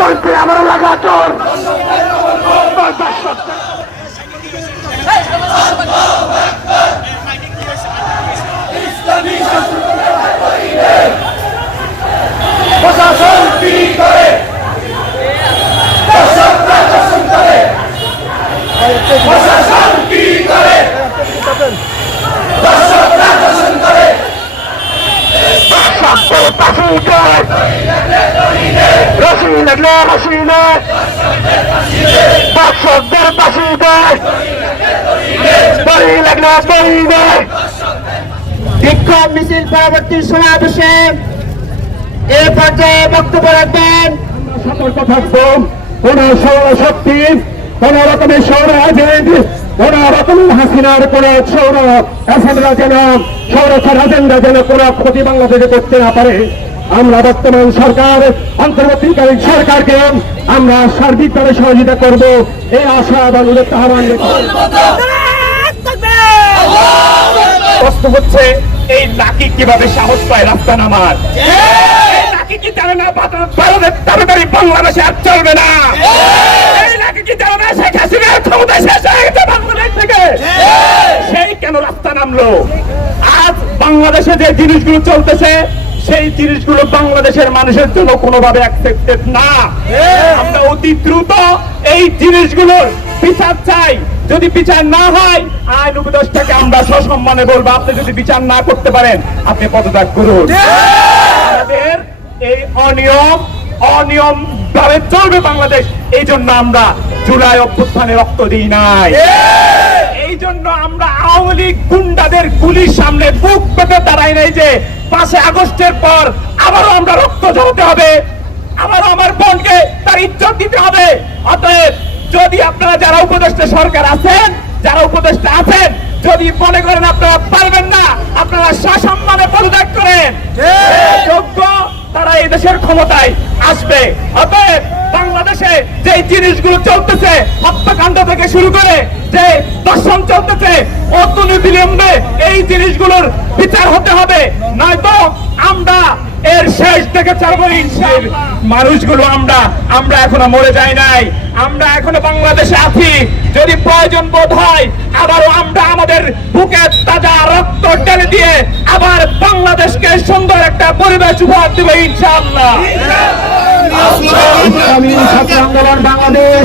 রাতে আমার লাগা তোর প্রশাসন কি করে। প্রশাসন কি করে। দর্শকরা দর্শন করে। নেয় দর্শকদের পাশে দেয় দড়ি লাগলে বিক্ষোভ মিছিল পরবর্তী সমাবেশে এ পর্যায়ে বক্তব্য রাখবেন। সতর্ক থাকব কোন সৌরশক্তি কোন রকমের সৌর এজেন্ট কোন রকমের হাসিনার কোন সৌর এজেন্ডা যেন সৌরক্ষার যেন কোন ক্ষতি বাংলাদেশে করতে না পারে। আমরা বর্তমান সরকার, অন্তর্বর্তীকালীন সরকারকে আমরা সার্বিকভাবে সহযোগিতা করব। এই আশা এবং উদ্যোক্তা আহ্বান হচ্ছে, এই নাকি কীভাবে সাহস পায় রাস্তা নামার? আজ বাংলাদেশে যে জিনিসগুলো চলতেছে সেই জিনিসগুলো বাংলাদেশের মানুষের জন্য কোনোভাবে অ্যাকসেপ্টেড না। আমরা অতি দ্রুত এই জিনিসগুলোর বিচার চাই। যদি বিচার না হয় আইন উপদেষ্টাকে আমরা সসম্মানে বলব আপনি যদি বিচার না করতে পারেন আপনি পদত্যাগ করুন। আমাদের এই অনিয়ম অনিয়ম ভাবে চলবে বাংলাদেশ। এই জন্য আমরা জুলাই অভ্যুত্থানে রক্ত দিই নাই। এই জন্য আমরা আওয়ামী লীগ গুন্ডাদের গুলির সামনে বুক পেতে দাঁড়াই নাই যে পাঁচে আগস্টের পর আবারও আমরা রক্ত ঝরাতে হবে। আবারও আমার বোনকে তার ইজ্জত দিতে হবে। অতএব যদি আপনারা যারা উপদেষ্টা সরকার আছেন যারা উপদেষ্টা আছেন যদি মনে করেন আপনারা পারবেন না আপনারা সসম্মানে পদত্যাগ করেন। যোগ্য তারা এই দেশের ক্ষমতায় আসবে। অতএব বাংলাদেশে যে জিনিসগুলো চলতেছে হত্যাকাণ্ড থেকে শুরু করে যে চলতেছে। অত বিলম্বে এই জিনিসগুলোর বিচার হতে হবে। নয়তো আমরা এর শেষ থেকে ইনশাআল্লাহ মানুষগুলো আমরা আমরা এখনও মরে যাই নাই। আমরা এখনও বাংলাদেশে আছি। যদি প্রয়োজন বোধ হয় আবারও আমরা আমাদের বুকে তাজা রক্ত টেনে দিয়ে আবার বাংলাদেশকে সুন্দর একটা পরিবেশ উপহার দেবো ইনশাআল্লাহ। ইসলামী ছাত্র আন্দোলন বাংলাদেশ।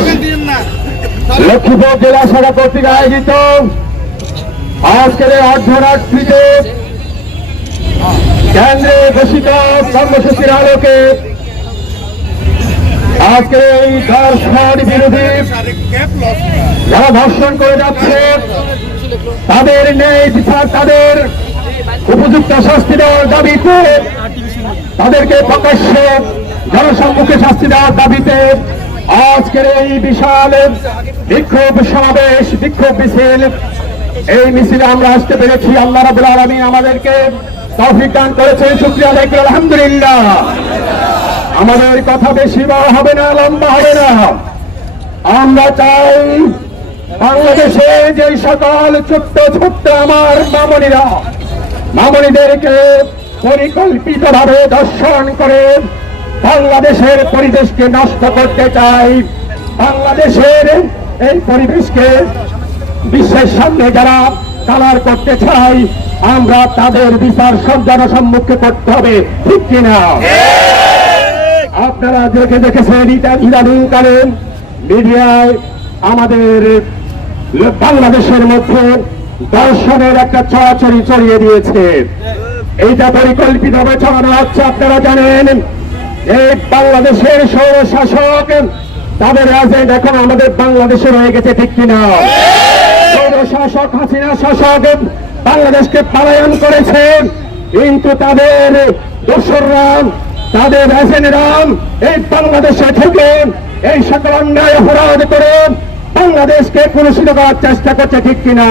লক্ষ্মীপুর জেলা শাখা কর্তৃক আয়োজিত আজকের অর্ধরাত্রিতে কেন্দ্রে ঘোষিত কর্মসূচির আলোকে আজকে এই ধর্ষণ বিরোধী যারা ধর্ষণ করে যাচ্ছে, তাদের ন্যায় বিচার, তাদের উপযুক্ত শাস্তি দেওয়ার দাবিতে তাদেরকে প্রকাশ্যে জনসম্মুখে শাস্তি দেওয়ার দাবিতে আজকের এই বিশাল বিক্ষোভ সমাবেশ, বিক্ষোভ মিছিল, এই মিছিলে আমরা আসতে পেরেছি। আল্লাহ রাবুল আলমী আমাদেরকে তৌফিক দান করেছেন, শুক্রিয়া আদায় আলহামদুলিল্লাহ। আমাদের কথা বেশি বড় হবে না, লম্বা হবে না। আমরা চাই বাংলাদেশে যে সকল ছোট্ট ছোট্ট আমার মামনিরা, মামনিদেরকে পরিকল্পিত ভাবে দর্শন করে বাংলাদেশের পরিবেশকে নষ্ট করতে চাই। বাংলাদেশের এই পরিবেশকে বিশ্বের সামনে যারা কালার করতে চাই, আমরা তাদের বিচার সব জনসম্মুখে করতে হবে, ঠিক কিনা? আপনারা দেখে দেখেছেন ইদানিংকালে মিডিয়ায় আমাদের বাংলাদেশের মধ্যে দর্শনের একটা ছড়াছড়ি ছড়িয়ে দিয়েছে। এইটা পরিকল্পিতভাবে ছড়ানো হচ্ছে, আপনারা জানেন। এই বাংলাদেশের সৌর শাসক তাদের এজেন্ট এখন আমাদের বাংলাদেশে রয়ে গেছে, ঠিক কিনা? শাসক হাসিনা শাসক বাংলাদেশকে পালায়ন করেছে, কিন্তু তাদের দোসররা, তাদের এজেন্টরা এই বাংলাদেশে থেকে এই সকল অন্যায় অপরাধ করে বাংলাদেশকে কুলুষিত করার চেষ্টা করছে, ঠিক কিনা?